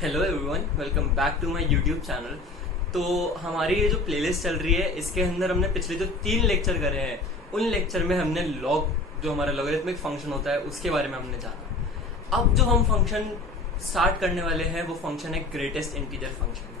Hello everyone, welcome back to my YouTube channel. तो हमारी ये जो प्लेलिस्ट चल रही है इसके अंदर हमने पिछले जो 3 लेक्चर करे हैं उन लेक्चर में हमने लॉग जो हमारा लॉगरिथमिक फंक्शन होता है उसके बारे में हमने जाना। अब जो हम फंक्शन स्टार्ट करने वाले हैं वो फंक्शन है greatest integer function.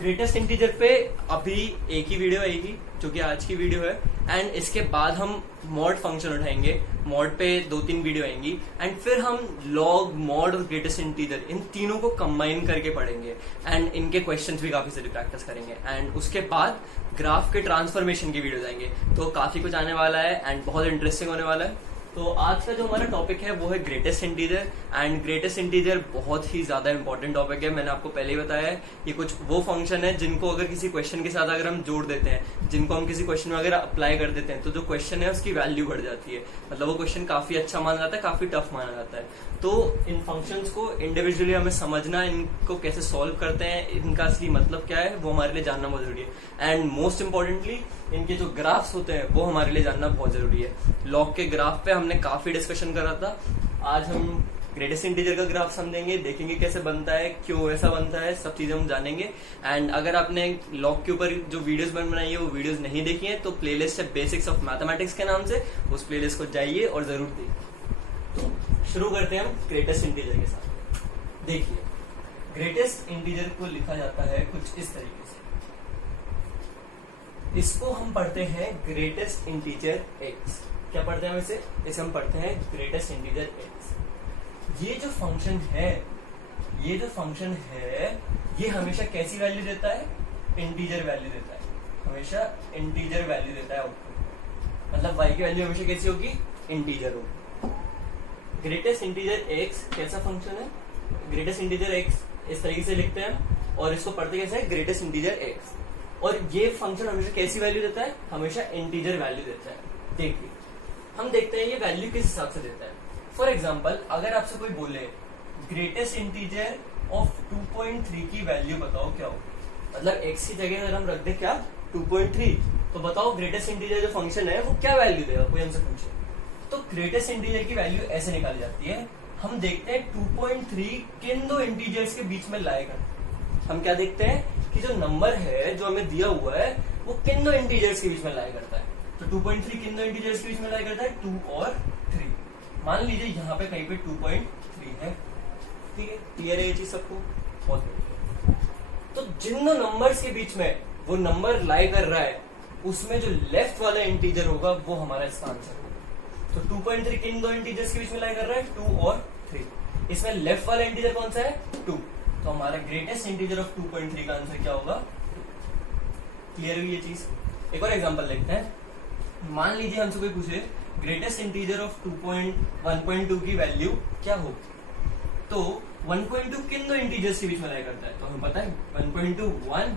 Greatest integer पे अभी एक ही वीडियो आएगी जो कि आज की वीडियो है, एंड इसके बाद हम मॉड फंक्शन उठाएंगे। मॉड पे 2-3 वीडियो आएंगी एंड फिर हम लॉग, मॉड और ग्रेटेस्ट इंटीजर इन तीनों को कंबाइन करके पढ़ेंगे एंड इनके क्वेश्चंस भी काफी सारी प्रैक्टिस करेंगे। एंड उसके बाद ग्राफ के ट्रांसफॉर्मेशन की वीडियो आएंगे। तो काफी कुछ आने वाला है एंड बहुत इंटरेस्टिंग होने वाला है। तो आज का जो हमारा टॉपिक है वो है greatest integer. And greatest integer बहुत ही ज्यादा इंपॉर्टेंट टॉपिक है। मैंने आपको पहले ही बताया है, ये कुछ वो फंक्शन है जिनको अगर किसी क्वेश्चन के साथ अगर हम जोड़ देते हैं, जिनको हम किसी क्वेश्चन में अगर अप्लाई कर देते हैं तो जो क्वेश्चन है उसकी वैल्यू बढ़ जाती है। मतलब वो क्वेश्चन काफी अच्छा माना जाता है, काफी टफ माना जाता है। तो इन फंक्शंस को इंडिविजुअली हमें समझना, इनको कैसे सॉल्व करते हैं, इनका असली मतलब क्या है वो हमारे लिए जानना बहुत जरूरी है। एंड मोस्ट इंपॉर्टेंटली इनके जो ग्राफ्स होते हैं वो हमारे लिए जानना बहुत जरूरी है। लॉग के ग्राफ पे हमने काफी डिस्कशन करा था। आज हम ग्रेटेस्ट इंटीजर का ग्राफ समझेंगे, देखेंगे कैसे बनता है, क्यों ऐसा बनता है, सब चीजें हम जानेंगे। एंड अगर आपने लॉग के ऊपर जो वीडियोस बनाई है वो वीडियोस नहीं देखी है तो प्लेलिस्ट है बेसिक्स ऑफ मैथमेटिक्स के नाम से, उस प्लेलिस्ट को जाइए और जरूर देखिए। तो शुरू करते हैं हम ग्रेटेस्ट इंटीजर के साथ। देखिए, ग्रेटेस्ट इंटीजर को लिखा जाता है कुछ इस तरीके से। इसको हम पढ़ते हैं ग्रेटेस्ट इंटीजर एक्स। क्या पढ़ते हैं हम इसे हम पढ़ते हैं ग्रेटेस्ट इंटीजर एक्स। ये जो फंक्शन है ये हमेशा कैसी वैल्यू देता है? इंटीजर वैल्यू देता है, हमेशा इंटीजर वैल्यू देता है आउटपुट। मतलब y की वैल्यू हमेशा कैसी होगी? इंटीजर होगी। ग्रेटेस्ट इंटीजर एक्स कैसा फंक्शन है? ग्रेटेस्ट इंटीजर एक्स इस तरीके से लिखते हैं और इसको पढ़ते कैसे है? Greatest integer x. और ये फंक्शन हमेशा कैसी वैल्यू देता है? हमेशा इंटीजर वैल्यू देता है। देखिए, हम देखते हैं ये वैल्यू किस हिसाब से देता है। फॉर एग्जाम्पल, अगर आपसे कोई बोले ग्रेटेस्ट इंटीजर ऑफ 2.3 की वैल्यू बताओ क्या हो, मतलब x की जगह अगर हम रख दे क्या 2.3, तो बताओ ग्रेटेस्ट इंटीजर जो फंक्शन है वो क्या वैल्यू देगा, कोई हमसे पूछे। तो ग्रेटेस्ट इंटीजर की वैल्यू ऐसे निकाली जाती है। हम देखते हैं 2.3 किन दो इंटीजर्स के बीच में लाएगा। हम क्या देखते हैं कि जो नंबर है जो हमें दिया हुआ है वो किन दो इंटीजर्स के बीच में लाई करता है। तो 2.3 किन दो इंटीजर्स के बीच में लाई करता है? 2 और 3। मान लीजिए यहाँ पे कहीं पे 2.3 है। ठीक है, क्लियर है ये चीज सबको? बहुत बढ़िया। तो जिन दो नंबर्स के बीच में वो नंबर लाई कर रहा है उसमें जो लेफ्ट वाला इंटीजर होगा वो हमारा इसका आंसर होगा। तो 2.3 किन दो इंटीजर्स के बीच में लाई कर रहा है? 2 और 3। इसमें लेफ्ट वाला इंटीजर कौन सा है? 2। तो हमारा ग्रेटेस्ट इंटीजर ऑफ 2.3 का आंसर क्या होगा? क्लियर हुई ये चीज? एक और एग्जांपल देखते हैं। मान लीजिए हमसे कोई पूछे ग्रेटेस्ट इंटीजर ऑफ 1.2 की वैल्यू क्या हो, तो 1.2 किन दो इंटीजर्स के बीच में लाई करता है? तो हमें पता है 1.2 1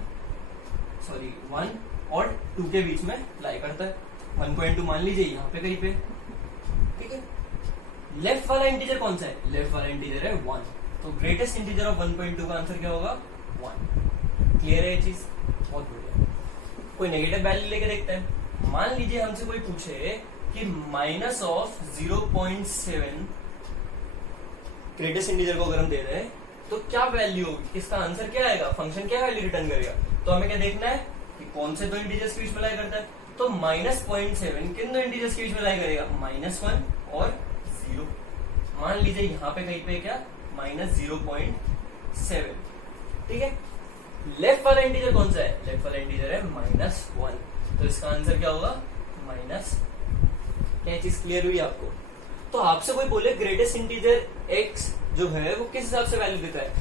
और 2 के बीच में लाई करता है। 1.2 मान लीजिए यहाँ पे कहीं पे। ठीक है, लेफ्ट वाला इंटीजर कौन सा है? लेफ्ट वाला इंटीजर है 1। तो ग्रेटेस्ट इंटीजर ऑफ 1.2 का आंसर क्या होगा? 1। क्लियर है ये चीज? बहुत बढ़िया। कोई नेगेटिव वैल्यू लेके देखते हैं। मान लीजिए हमसे कोई पूछे कि माइनस ऑफ 0.7 ग्रेटेस्ट इंटीजर को अगर हम दे रहे हैं तो क्या वैल्यू होगी? किसका आंसर क्या आएगा? फंक्शन क्या वैल्यू रिटर्न करेगा? तो हमें क्या देखना है कि कौन से दो इंटीजर्स के बीच में लाई करता है। तो -0.7 किन दो इंटीजर्स के बीच में लाई करेगा? -1 और 0। मान लीजिए यहाँ पे कहीं पे क्या -0.7। ठीक है, लेफ्ट वाला इंटीजर कौन सा है? लेफ्ट वाला इंटीजर है -1। तो इसका आंसर क्या होगा? माइनस। क्या चीज क्लियर हुई आपको? तो आपसे कोई बोले ग्रेटेस्ट इंटीजर x जो है वो किस हिसाब से वैल्यू देता है।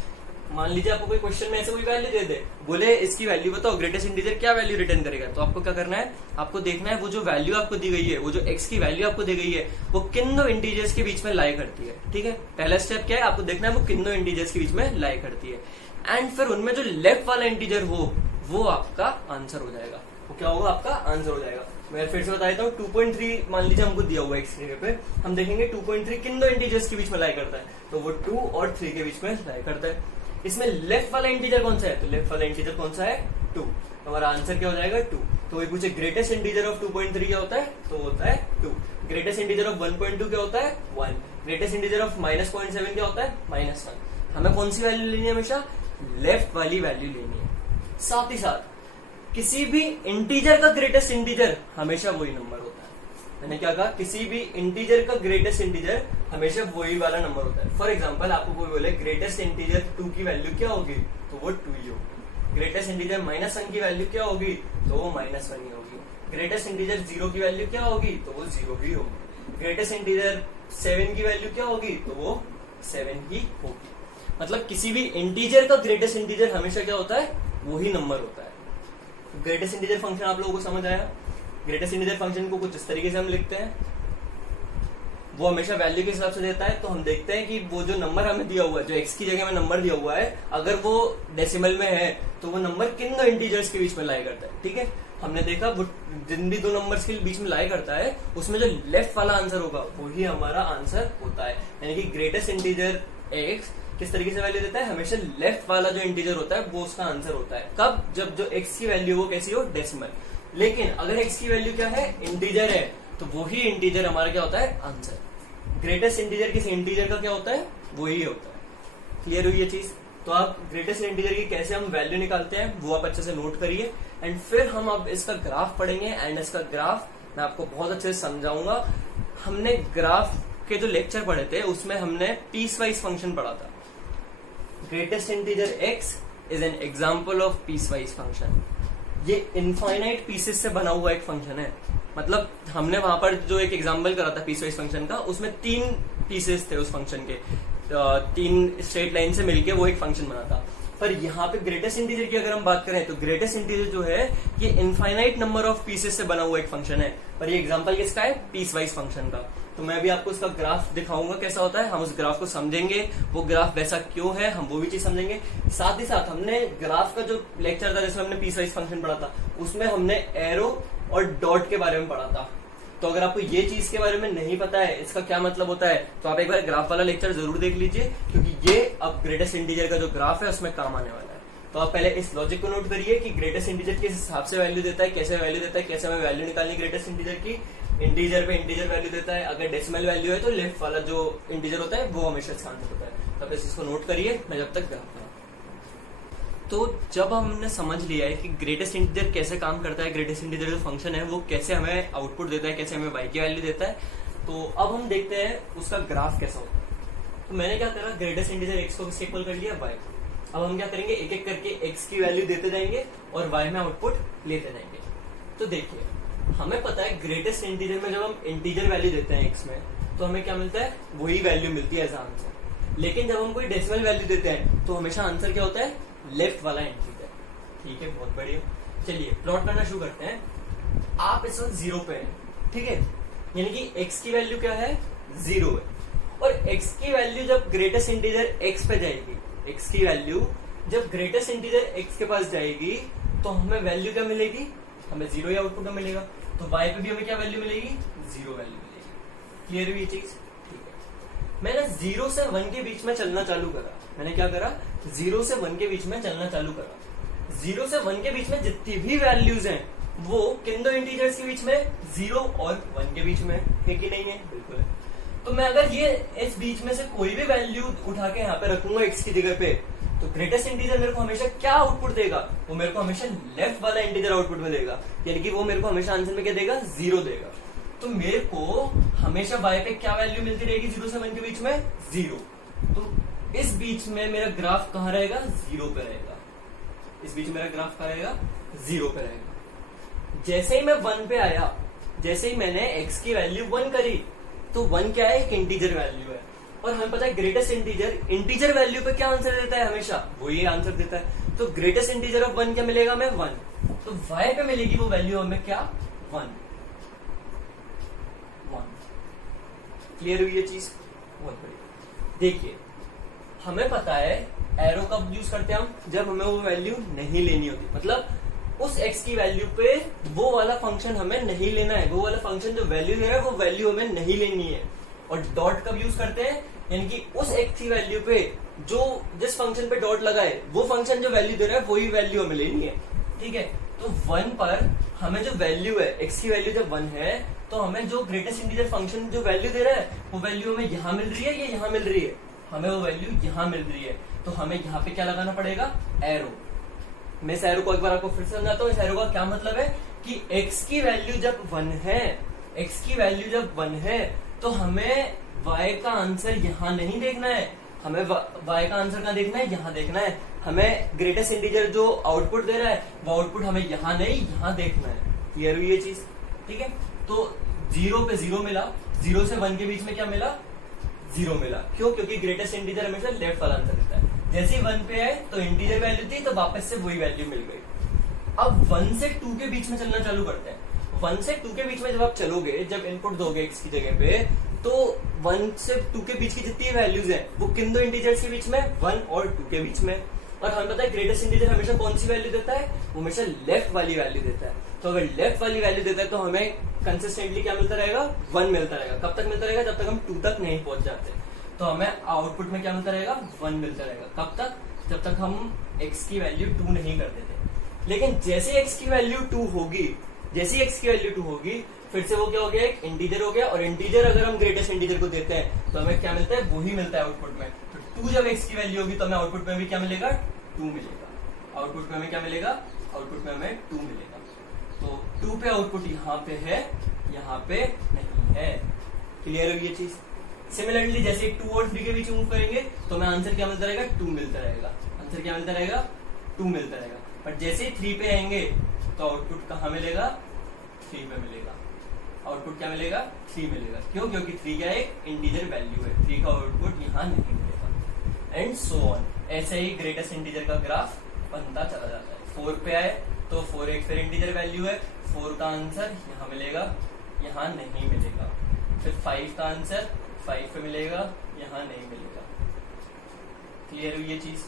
मान लीजिए आपको कोई क्वेश्चन में ऐसे कोई वैल्यू दे दे, बोले इसकी वैल्यू बताओ, ग्रेटेस्ट इंटीजर क्या वैल्यू रिटर्न करेगा। तो आपको क्या करना है? आपको देखना है वो जो वैल्यू आपको दी गई है, वो जो x की वैल्यू आपको दी गई है वो किन दो इंटीजर्स के बीच में लाई करती है। ठीक है, पहला स्टेप क्या है? आपको देखना है वो किन दो इंटीजर्स के बीच में लाई करती है। एंड फिर उनमें जो लेफ्ट वाला इंटीजर हो वो आपका आंसर हो जाएगा। वो क्या होगा? आपका आंसर हो जाएगा। मैं फिर से बता देता हूँ। 2.3 मान लीजिए हमको दिया हुआ है एक्स पे, हम देखेंगे 2.3 किन दो इंटीजर्स के बीच में लाई करता है, तो वो 2 और 3 के बीच में लाई करता है। इसमें लेफ्ट वाला इंटीजर कौन सा है? तो लेफ्ट वाला इंटीजर कौन सा है? 2। तो हमारा आंसर क्या हो जाएगा? 2। तो वही पूछे ग्रेटेस्ट इंटीजर ऑफ 2.3 क्या होता है? तो होता है 2। ग्रेटेस्ट इंटीजर ऑफ 1.2 क्या होता है? 1। ग्रेटेस्ट इंटीजर ऑफ -0.7 क्या होता है? -1। हमें कौन सी वैल्यू लेनी है, हमेशा लेफ्ट वाली वैल्यू लेनी है। साथ ही साथ किसी भी इंटीजर का ग्रेटेस्ट इंटीजर हमेशा वही नंबर होता है। मैंने क्या कहा, किसी भी इंटीजर का ग्रेटेस्ट इंटीजर हमेशा वही वाला नंबर होता है। फॉर एग्जाम्पल आपको कोई बोले ग्रेटेस्ट इंटीजर 2 की वैल्यू क्या होगी, तो वो 2 ही होगी। ग्रेटेस्ट इंटीजर -1 की वैल्यू क्या होगी, तो वो -1 ही होगी। ग्रेटेस्ट इंटीजर 0 की वैल्यू क्या होगी, तो वो 0 ही होगी। ग्रेटेस्ट इंटीजर 7 की वैल्यू क्या होगी, तो वो 7 ही होगी। मतलब किसी भी इंटीजर का ग्रेटेस्ट इंटीजर हमेशा क्या होता है, वही नंबर होता है। ग्रेटेस्ट इंटीजर फंक्शन आप लोगों को समझ आया। ग्रेटेस्ट इंटीजर फंक्शन को कुछ इस तरीके से हम लिखते हैं, वो हमेशा वैल्यू के हिसाब से देता है। तो हम देखते हैं कि वो जो नंबर हमें दिया हुआ है, जो एक्स की जगह में नंबर दिया हुआ है, अगर वो डेसिमल में है तो वो नंबर किन दो इंटीजर्स के बीच में लाई करता है। ठीक है, हमने देखा वो जिन भी दो नंबर्स के बीच में लाई करता है उसमें जो लेफ्ट वाला आंसर होगा वही हमारा आंसर होता है। यानी कि ग्रेटेस्ट इंटीजर एक्स किस तरीके से वैल्यू देता है, हमेशा लेफ्ट वाला जो इंटीजर होता है वो उसका आंसर होता है। कब, जब जो एक्स की वैल्यू वो कैसी हो, डेसिमल। लेकिन अगर एक्स की वैल्यू क्या है, इंटीजर है, तो वही इंटीजर हमारा क्या होता है, आंसर। ग्रेटेस्ट इंटीजर किसी इंटीजर का क्या होता है, वही होता है। क्लियर हुई ये चीज। तो आप ग्रेटेस्ट इंटीजर की कैसे हम वैल्यू निकालते हैं वो आप अच्छे से नोट करिए। एंड फिर हम अब इसका ग्राफ पढ़ेंगे, एंड इसका ग्राफ मैं आपको बहुत अच्छे से समझाऊंगा। हमने ग्राफ के जो लेक्चर पढ़े थे उसमें हमने पीस वाइज फंक्शन पढ़ा था। Greatest integer x is an example of peace wise function. ये इनफाइनाइट पीसेस से बना हुआ एक फंक्शन है। मतलब हमने वहां पर जो एक एग्जाम्पल करा था पीस वाइज फंक्शन का, उसमें 3 पीसेस थे उस फंक्शन के, 3 स्ट्रेट लाइन से मिलके वो एक फंक्शन बना था। पर यहाँ पे ग्रेटेस्ट इंटीजर की अगर हम बात करें तो ग्रेटेस्ट इंटीजर जो है ये इनफाइनाइट नंबर ऑफ पीसेस से बना हुआ एक फंक्शन है। पर ये एग्जाम्पल किसका है, पीस वाइज फंक्शन का। तो मैं भी आपको इसका ग्राफ दिखाऊंगा कैसा होता है, हम उस ग्राफ को समझेंगे, वो ग्राफ वैसा क्यों है हम वो भी चीज समझेंगे। साथ ही साथ हमने ग्राफ का जो लेक्चर था जिसमें हमने पीस वाइज फंक्शन पढ़ा था उसमें हमने एरो और डॉट के बारे में पढ़ा था। तो अगर आपको ये चीज के बारे में नहीं पता है, इसका क्या मतलब होता है, तो आप एक बार ग्राफ वाला लेक्चर जरूर देख लीजिए, क्योंकि ये अब ग्रेटेस्ट इंटीजर का जो ग्राफ है उसमें काम आने वाला है। तो आप पहले इस लॉजिक को नोट करिए कि ग्रेटेस्ट इंटीजर किस हिसाब से वैल्यू देता है, कैसे वैल्यू देता है, कैसे हमें वैल्यू निकालनी ग्रेटेस्ट इंटीजर की। इंटीजर पे इंटीजर वैल्यू देता है, अगर डेसिमल वैल्यू है तो लेफ्ट वाला जो इंटीजर होता है वो हमेशा इसका आंसर होता है। तो आप इसको नोट करिए, मैं जब तक ग्राफ। तो जब हमने समझ लिया है कि ग्रेटेस्ट इंटीजर कैसे काम करता है, ग्रेटेस्ट इंटीजर जो फंक्शन है वो कैसे हमें आउटपुट देता है, कैसे हमें वाई की वैल्यू देता है, तो अब हम देखते हैं उसका ग्राफ कैसा होता है। तो मैंने क्या करा, ग्रेटेस्ट इंटीजर एक्स को किससे इक्वल कर लिया, वाई। अब हम क्या करेंगे, एक एक करके एक्स की वैल्यू देते जाएंगे और वाई में आउटपुट लेते जाएंगे। तो देखिए, हमें पता है ग्रेटेस्ट इंटीजर में जब हम इंटीजर वैल्यू देते हैं एक्स में तो हमें क्या मिलता है, वही वैल्यू मिलती है एज आंसर। लेकिन जब हम कोई डेसिमल वैल्यू देते हैं तो हमेशा आंसर क्या होता है, लेफ्ट वाला इंटीजर। ठीक है, बहुत बढ़िया। चलिए प्लॉट करना शुरू करते हैं। आप इस वक्त 0 पे हैं, ठीक है, यानी कि x की वैल्यू क्या है, 0 है। और x की वैल्यू जब ग्रेटेस्ट इंटीजर x पे जाएगी, x की वैल्यू जब ग्रेटेस्ट इंटीजर x के पास जाएगी तो हमें वैल्यू क्या मिलेगी, हमें 0 ही आउटपुट मिलेगा। तो y पे भी हमें क्या वैल्यू मिलेगी, 0 वैल्यू मिलेगी। क्लियर हुई ये चीज। ठीक है, मैंने 0 से 1 के बीच में चलना चालू करा। मैंने क्या करा, 0 से 1 के बीच में चलना चालू करा। 0 से 1 के बीच में जितनी भी वैल्यूज हैं वो किन दो इंटीजर्स के बीच में, 0 और 1 के बीच में है कि नहीं है, बिल्कुल है। तो मैं अगर ये इस बीच में से कोई भी वैल्यू उठा के यहाँ पे रखूंगा x की जगह पे, तो ग्रेटेस्ट इंटीजर मेरे को हमेशा क्या आउटपुट देगा, वो मेरे को हमेशा लेफ्ट वाला इंटीजर आउटपुट में देगा। यानी कि वो मेरे को हमेशा आंसर में क्या देगा, 0 देगा। तो मेरे को हमेशा y पे क्या वैल्यू मिलती रहेगी 0 से 1 के बीच में, 0। तो इस बीच में मेरा ग्राफ कहाँ रहेगा, 0 पे रहेगा। इस बीच मेरा ग्राफ कहाँ रहेगा, 0 पे रहेगा। जैसे ही मैं 1 पे आया, जैसे ही मैंने x की वैल्यू 1 करी, तो 1 क्या है, एक इंटीजर वैल्यू है। और हमें पता है ग्रेटेस्ट इंटीजर वैल्यू पे क्या आंसर देता है, हमेशा वही आंसर देता है। तो ग्रेटेस्ट इंटीजर ऑफ 1 क्या मिलेगा, हमें 1। तो y पे मिलेगी वो वैल्यू हमें क्या, 1। क्लियर हुई ये चीज, बहुत बढ़िया। देखिए, हमें पता है एरो कब यूज करते हैं हम, जब हमें वो वैल्यू नहीं लेनी होती। मतलब उस x की वैल्यू पे वो वाला फंक्शन हमें नहीं लेना है, वो वाला फंक्शन जो वैल्यू दे रहा है वो वैल्यू हमें नहीं लेनी है। और डॉट कब यूज करते हैं, यानी कि उस x की वैल्यू पे जो जिस फंक्शन पे डॉट लगा है वो फंक्शन जो वैल्यू दे रहा है वही वैल्यू हमें लेनी है। ठीक है, तो 1 पर हमें जो वैल्यू है, x की वैल्यू जब 1 है तो हमें जो ग्रेटेस्ट इंटीजर फंक्शन जो वैल्यू दे रहा है वो वैल्यू हमें यहाँ मिल रही है या यहाँ मिल रही है, हमें वो वैल्यू यहाँ मिल रही है, तो हमें यहाँ पे क्या लगाना पड़ेगा, एरो। मैं इस एरो को एक बार आपको फिर से समझाता हूँ। इस एरो का क्या मतलब है कि x की वैल्यू जब 1 है, x की वैल्यू जब 1 है, तो हमें y का आंसर यहाँ नहीं देखना है, हमें y का आंसर कहाँ देखना है, यहाँ देखना है। हमें ग्रेटेस्ट इंटीजर जो आउटपुट दे रहा है वो आउटपुट हमें यहाँ नहीं, यहाँ देखना है। क्लियर हुई ये चीज? ठीक है, तो 0 पे 0 मिला, 0 से 1 के बीच में क्या मिला, 0 मिला। क्यों? क्योंकि ग्रेटेस्ट इंटीजर हमेशा लेफ्ट वाला आंसर देता है। जैसे ही 1 पे है तो इंटीजर वैल्यू थी, तो वापस से वही वैल्यू मिल गई। अब 1 से 2 के बीच में चलना चालू करते हैं। 1 से 2 के बीच में जब आप चलोगे, जब इनपुट दोगे x की जगह पे, तो 1 से 2 के बीच की जितनी वैल्यूज हैं वो किन दो इंटीजर्स के बीच में, 1 और 2 के बीच में। और हमें पता है ग्रेटेस्ट इंटीजर हमेशा कौन सी वैल्यू देता है, वो हमेशा लेफ्ट वाली वैल्यू देता है। तो अगर लेफ्ट वाली वैल्यू देता है तो हमें कंसिस्टेंटली क्या मिलता रहेगा, 1 मिलता रहेगा। कब तक मिलता रहेगा, जब तक हम 2 तक नहीं पहुंच जाते। तो हमें आउटपुट में क्या मिलता रहेगा, 1 मिलता रहेगा। कब तक, जब तक हम x की वैल्यू 2 नहीं कर देते। लेकिन जैसे x की वैल्यू 2 होगी, जैसे x की वैल्यू 2 होगी, फिर से वो क्या हो गया, एक इंटीजर हो गया। और इंटीजर अगर हम ग्रेटेस्ट इंटीजर को देते हैं तो हमें क्या मिलता है, वो ही मिलता है आउटपुट में। तो 2 जब x की वैल्यू होगी तो हमें आउटपुट में भी क्या मिलेगा, 2 मिलेगा। आउटपुट में हमें क्या मिलेगा, आउटपुट में हमें 2 मिलेगा। तो 2 पे आउटपुट यहाँ पे है, यहाँ पे नहीं है। क्लियर होगी ये चीज? सिमिलरली जैसे 2 और 3 के बीच मूव करेंगे तो हमें आंसर क्या मिलता रहेगा, 2 मिलता रहेगा। आंसर क्या मिलता रहेगा, 2 मिलता रहेगा। पर जैसे ही 3 पे आएंगे तो आउटपुट कहाँ मिलेगा, 3 पे मिलेगा। आउटपुट क्या मिलेगा, 3 मिलेगा। क्यों? क्योंकि 3 क्या है, एक इंटीजर वैल्यू है। 3 का आउटपुट यहाँ नहीं मिलेगा। And so on. ऐसे ही ग्रेटेस्ट इंटीजर का ग्राफ बनता चला जाता है। 4 पे आए तो 4 एक फिर इंटीजर वैल्यू है, 4 का आंसर यहाँ मिलेगा, यहाँ नहीं मिलेगा। फिर 5 का आंसर 5 पे मिलेगा, यहाँ नहीं मिलेगा। क्लियर हुई ये चीज?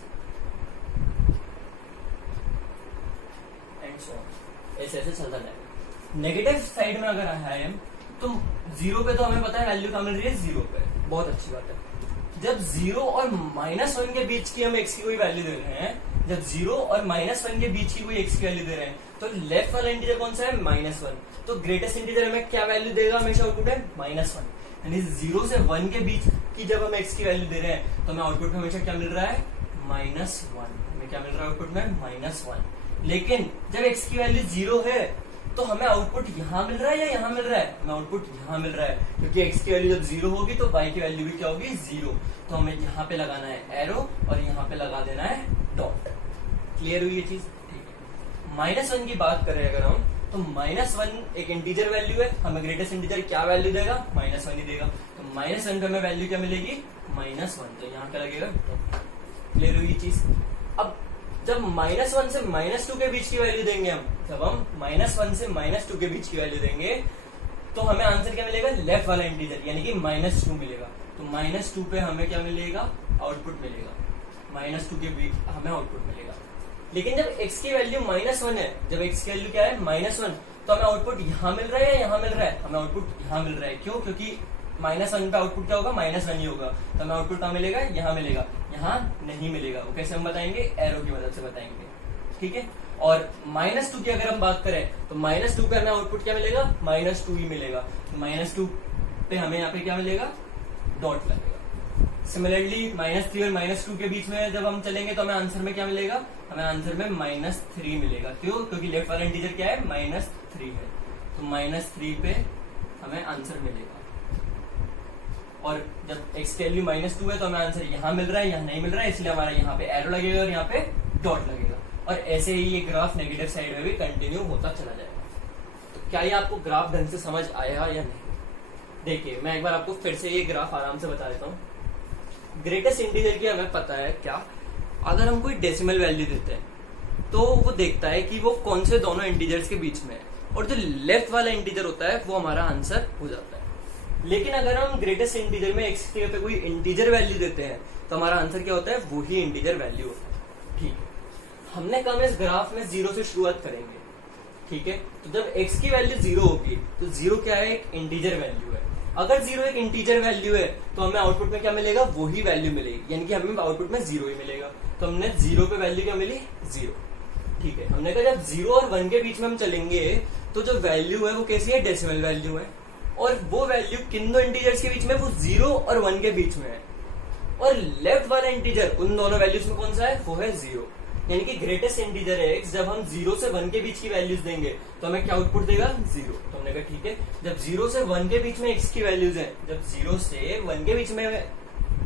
And so on. ऐसे ऐसे चलता जाएगा। नेगेटिव साइड में अगर आए हम तो 0 पे तो हमें पता है वैल्यू कहाँ मिल रही है, 0 पे। बहुत अच्छी बात है। जब 0 और -1 के बीच की हम x की कोई वैल्यू दे रहे हैं, जब 0 और -1 के बीच की कोई x की वैल्यू दे रहे हैं, तो लेफ्ट वाला इंटीजर कौन सा है, -1। तो ग्रेटेस्ट इंटीजर हमें क्या वैल्यू देगा, हमेशा आउटपुट है -1। यानी 0 से 1 के बीच की जब हम x की वैल्यू दे रहे हैं तो हमें आउटपुट में हमेशा क्या मिल रहा है, -1। हमें क्या मिल रहा है आउटपुट में, -1। लेकिन जब x की वैल्यू 0 है तो हमें आउटपुट यहाँ मिल रहा है या यहाँ मिल रहा है, हमें आउटपुट यहाँ मिल रहा है। क्योंकि x की वैल्यू जब 0 होगी तो y की वैल्यू भी क्या होगी, 0। तो हमें यहाँ पे लगाना है एरो और यहाँ पे लगा देना है डॉट। क्लियर हुई ये चीज? ठीक है। -1 की बात करें अगर हम, तो -1 एक इंटीजर वैल्यू है। हमें ग्रेटेस्ट इंटीजर क्या वैल्यू देगा, -1 ही देगा। तो -1 पे हमें वैल्यू क्या मिलेगी, -1। तो यहाँ क्या लगेगा, डॉट। क्लियर हुई ये चीज? अब जब -1 से -2 के बीच की वैल्यू देंगे हम, जब हम -1 से -2 के बीच की वैल्यू देंगे तो हमें आंसर क्या मिलेगा, लेफ्ट वाला इंटीजर यानी कि -2 मिलेगा। तो -2 पे हमें क्या मिलेगा, आउटपुट मिलेगा। -2 के बीच हमें आउटपुट मिलेगा। लेकिन जब x की वैल्यू -1 है, जब x की वैल्यू क्या है, -1, तो हमें आउटपुट यहाँ मिल रहा है या यहाँ मिल रहा है, हमें आउटपुट यहाँ मिल रहा है। क्यों? क्योंकि -1 पे आउटपुट क्या होगा, -1 ही होगा। तो हमें आउटपुट कहाँ मिलेगा, यहाँ मिलेगा, यहाँ नहीं मिलेगा। वो कैसे हम बताएंगे, एरो की मदद से बताएंगे। ठीक है। और -2 की अगर हम बात करें तो -2 पे हमें आउटपुट क्या मिलेगा, -2 ही मिलेगा। तो -2 पे हमें यहाँ पे क्या मिलेगा, डॉट लगेगा। सिमिलरली -3 और -2 के बीच में जब हम चलेंगे तो हमें आंसर में क्या मिलेगा, हमें आंसर में -3 मिलेगा। क्यों? क्योंकि लेफ्ट वाला इंटीजर क्या है, -3 है। तो -3 पे हमें आंसर मिलेगा। और जब x की वैल्यू -2 है तो हमें आंसर यहाँ मिल रहा है, यहाँ नहीं मिल रहा है, इसलिए हमारा यहाँ पे एरो लगेगा और यहाँ पे डॉट लगेगा। और ऐसे ही ये ग्राफ नेगेटिव साइड में भी कंटिन्यू होता चला जाएगा। तो क्या ये आपको ग्राफ ढंग से समझ आया या नहीं? देखिए मैं एक बार आपको फिर से ये ग्राफ आराम से बता देता हूँ। ग्रेटेस्ट इंटीजर की हमें पता है क्या, अगर हम कोई डेसिमल वैल्यू देते हैं तो वो देखता है कि वो कौन से दोनों इंटीजर्स के बीच में है, और जो लेफ्ट वाला इंटीजर होता है वो हमारा आंसर हो जाता है। लेकिन अगर हम ग्रेटेस्ट इंटीजर में x की पे कोई इंटीजर वैल्यू देते हैं तो हमारा आंसर क्या होता है, वो ही इंटीजर वैल्यू होता है। ठीक है। हमने कहा इस ग्राफ में 0 से शुरुआत करेंगे। ठीक है। तो जब x की वैल्यू 0 होगी तो 0 क्या है, एक इंटीजर वैल्यू है। अगर 0 एक इंटीजर वैल्यू है तो हमें आउटपुट में क्या मिलेगा, वो ही वैल्यू मिलेगी, यानी कि हमें आउटपुट में 0 ही मिलेगा। तो हमने 0 पे वैल्यू क्या मिली, 0। ठीक है। हमने कहा जब 0 और 1 के बीच में हम चलेंगे तो जो वैल्यू है वो कैसी है, डेसिमल वैल्यू है। और वो वैल्यू किन दो इंटीजर्स के बीच में, वो 0 और 1 के बीच में है। और लेफ्ट वाला इंटीजर उन दोनों वैल्यूज में कौन सा है, वो है 0। यानी कि ग्रेटेस्ट इंटीजर है x, जब हम 0 से 1 के बीच की वैल्यूज देंगे तो हमें क्या आउटपुट देगा, 0। तो हमने कहा ठीक है, जब 0 से 1 के बीच में x की वैल्यूज है, जब 0 से 1 के बीच में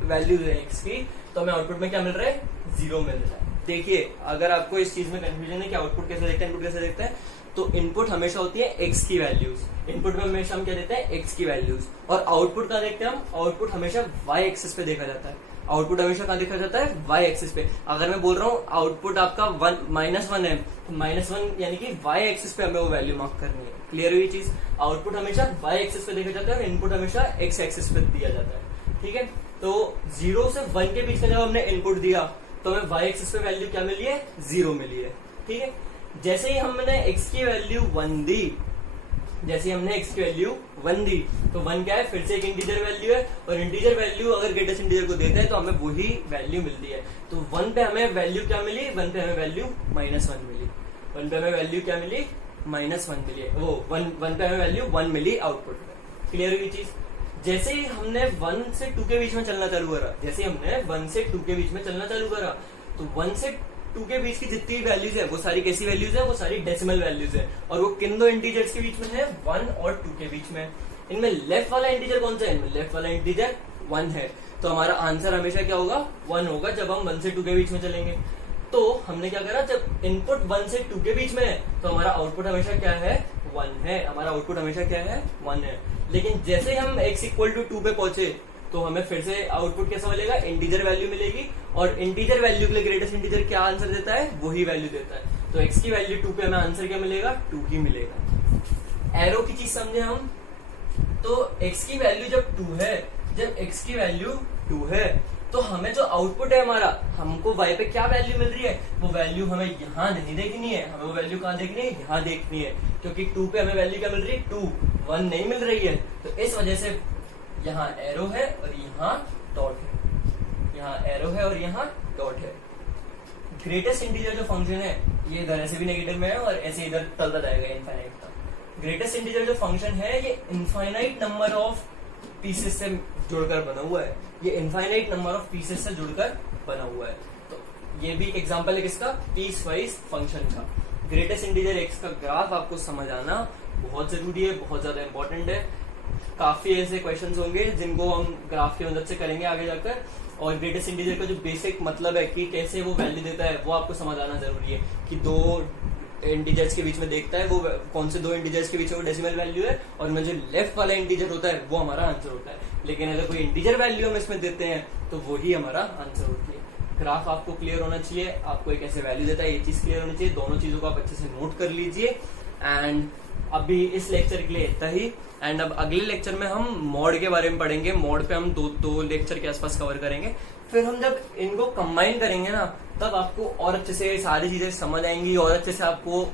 वैल्यूज है x की, तो हमें आउटपुट में क्या मिल रहा है, 0 मिल रहा है। देखिए अगर आपको इस चीज में कंफ्यूजन है कि आउटपुट कैसे देखते हैं, इनपुट कैसे देखते हैं, तो इनपुट हमेशा होती है x की वैल्यूज। इनपुट में हमेशा हम क्या देते हैं, x की वैल्यूज, और आउटपुट कहाँ देखते हैं हम, आउटपुट हमेशा y एक्सिस पे देखा जाता है। आउटपुट हमेशा कहाँ देखा जाता है, y एक्सिस पे। अगर मैं बोल रहा हूँ आउटपुट आपका -1 है, तो -1 यानी कि y एक्सिस पे हमें वो वैल्यू मार्क करनी है। क्लियर हुई चीज, आउटपुट हमेशा y एक्सिस पे देखा जाता है और इनपुट हमेशा x एक्सिस पे दिया जाता है। ठीक है, तो 0 से 1 के बीच में जब हमने इनपुट दिया तो हमें y एक्सिस पे वैल्यू क्या मिली है, 0 मिली है। ठीक है, जैसे ही हमने x की वैल्यू 1 दी, जैसे ही हमने x की वैल्यू 1 दी, तो 1 क्या है, फिर से एक इंटीजर वैल्यू है, और इंटीजर वैल्यू अगर ग्रेटेस्ट इंटीजर को देते हैं तो हमें वही वैल्यू मिलती है। तो 1 पे हमें वैल्यू क्या मिली, 1 पे हमें वैल्यू -1 मिली। 1 पे हमें वैल्यू क्या मिली, -1 मिली। वो 1 पे हमें वैल्यू 1 मिली आउटपुट में। क्लियर हुई चीज। जैसे ही हमने 1 से 2 के बीच में चलना चालू करा, जैसे हमने 1 से 2 के बीच में चलना चालू करा, तो 1 से 2 के बीच की जितनी वैल्यूज है वो सारी कैसी वैल्यूज है, वो सारी डेसिमल वैल्यूज है। और वो किन दो इंटीजर्स के बीच में है, 1 और 2 के बीच में। इनमें लेफ्ट वाला इंटीजर कौन सा है, इनमें लेफ्ट वाला इंटीजर 1 है। तो हमारा आंसर हमेशा क्या होगा, 1 होगा जब हम 1 से 2 के बीच में चलेंगे। तो हमने क्या करा, जब इनपुट 1 से 2 के बीच में है तो हमारा आउटपुट हमेशा क्या है, 1 है। हमारा आउटपुट हमेशा क्या है, 1 है। लेकिन जैसे ही हम x = 2 पे पहुंचे तो हमें फिर से आउटपुट कैसा मिलेगा, इंटीजर वैल्यू मिलेगी, और इंटीजर वैल्यू के लिए ग्रेटेस्ट इंटीजर क्या आंसर देता है, वही वैल्यू देता है। तो x की वैल्यू 2 पे हमें आंसर क्या मिलेगा, 2 ही मिलेगा। एरो की चीज समझे हम, तो x की वैल्यू जब 2 है, जब x की वैल्यू 2 है, तो हमें जो आउटपुट है हमारा, हमको y पे क्या वैल्यू मिल रही है, वो वैल्यू हमें यहाँ नहीं देखनी है, हमें वो वैल्यू कहाँ देखनी है, यहाँ देखनी है। क्योंकि 2 पे हमें वैल्यू क्या मिल रही है, 2, 1 नहीं मिल रही है। तो इस वजह से यहाँ एरो है और यहाँ डॉट है, यहाँ एरो है और यहाँ डॉट है। ग्रेटेस्ट इंटीजर जो फंक्शन है, ये इधर ऐसे भी नेगेटिव में है और ऐसे इधर चलता जाएगा इनफाइनाइट तक। ग्रेटेस्ट इंटीजर जो फंक्शन है, ये इनफाइनाइट नंबर ऑफ पीसेस से जुड़कर बना हुआ है। ये इनफाइनाइट नंबर ऑफ पीसेस से जुड़कर बना हुआ है। तो ये भी एक एग्जांपल है किसका, पीस वाइज फंक्शन का। ग्रेटेस्ट इंटीजर x का ग्राफ आपको समझ आना बहुत जरूरी है, बहुत ज्यादा इंपॉर्टेंट है। काफी ऐसे क्वेश्चंस होंगे जिनको हम ग्राफ की मदद से करेंगे आगे जाकर। और ग्रेटेस्ट इंटीजर का जो बेसिक मतलब है कि कैसे वो वैल्यू देता है, वो आपको समझ आना जरूरी है। कि 2 इंटीजर्स के बीच में देखता है, वो कौन से 2 इंटीजर्स के बीच में वो डेसिमल वैल्यू है, और में जो लेफ्ट वाला इंटीजर होता है वो हमारा आंसर होता है। लेकिन अगर कोई इंटीजर वैल्यू हम इसमें देते हैं तो वही हमारा आंसर होती है। ग्राफ आपको क्लियर होना चाहिए, आपको एक ऐसे वैल्यू देता है, ये चीज क्लियर होनी चाहिए। दोनों चीजों को आप अच्छे से नोट कर लीजिए। एंड अभी इस लेक्चर के लिए इतना ही। एंड अब अगले लेक्चर में हम मॉड के बारे में पढ़ेंगे। मॉड पे हम दो लेक्चर के आसपास कवर करेंगे। फिर हम जब इनको कंबाइन करेंगे ना, तब आपको और अच्छे से सारी चीजें समझ आएंगी, और अच्छे से आपको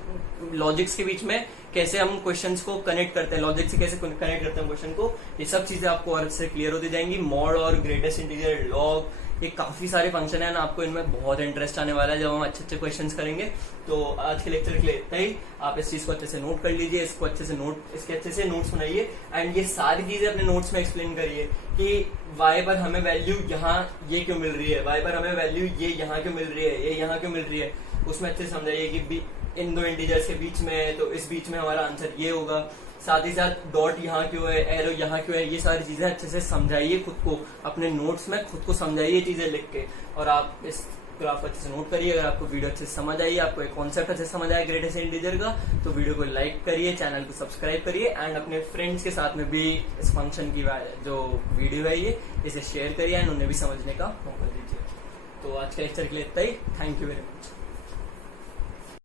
लॉजिक्स के बीच में कैसे हम क्वेश्चंस को कनेक्ट करते हैं, लॉजिक से कैसे कनेक्ट करते हैं क्वेश्चन को, ये सब चीजें आपको और अच्छे से क्लियर होती जाएंगी। मॉड और ग्रेटेस्ट इंटीजर, लॉग, ये काफी सारे फंक्शन है ना, आपको इनमें बहुत इंटरेस्ट आने वाला है जब हम अच्छे अच्छे क्वेश्चंस करेंगे। तो आज के लेक्चर के लिए इतना ही। आप इस चीज को अच्छे से नोट कर लीजिए, इसको अच्छे से इसके अच्छे से नोट्स बनाइए, एंड ये सारी चीजें अपने नोट्स में एक्सप्लेन करिए कि y पर हमें वैल्यू यहाँ ये क्यों मिल रही है, y पर हमें वैल्यू ये यहाँ क्यों मिल रही है, ये यहाँ क्यों मिल रही है। उसमें अच्छे से समझाइए कि इन 2 इंटीजर्स के बीच में है, तो इस बीच में हमारा आंसर ये होगा। साथ ही साथ डॉट यहाँ क्यों है, एरो यहाँ क्यों है, ये सारी चीजें अच्छे से समझाइए खुद को, अपने नोट्स में खुद को समझाइए चीजें लिख के, और आप इस ग्राफ अच्छे से नोट करिए। अगर आपको वीडियो अच्छे से समझ आई, आपको एक कॉन्सेप्ट अच्छे से समझ आया ग्रेटेस्ट इंटीजर का, तो वीडियो को लाइक करिए, चैनल को सब्सक्राइब करिए, एंड अपने फ्रेंड्स के साथ में भी इस फंक्शन की जो वीडियो है ये इसे शेयर करिए, एंड उन्हें भी समझने का मौका दीजिए। तो आज के लेक्चर के लिए इतना ही। Thank you very much.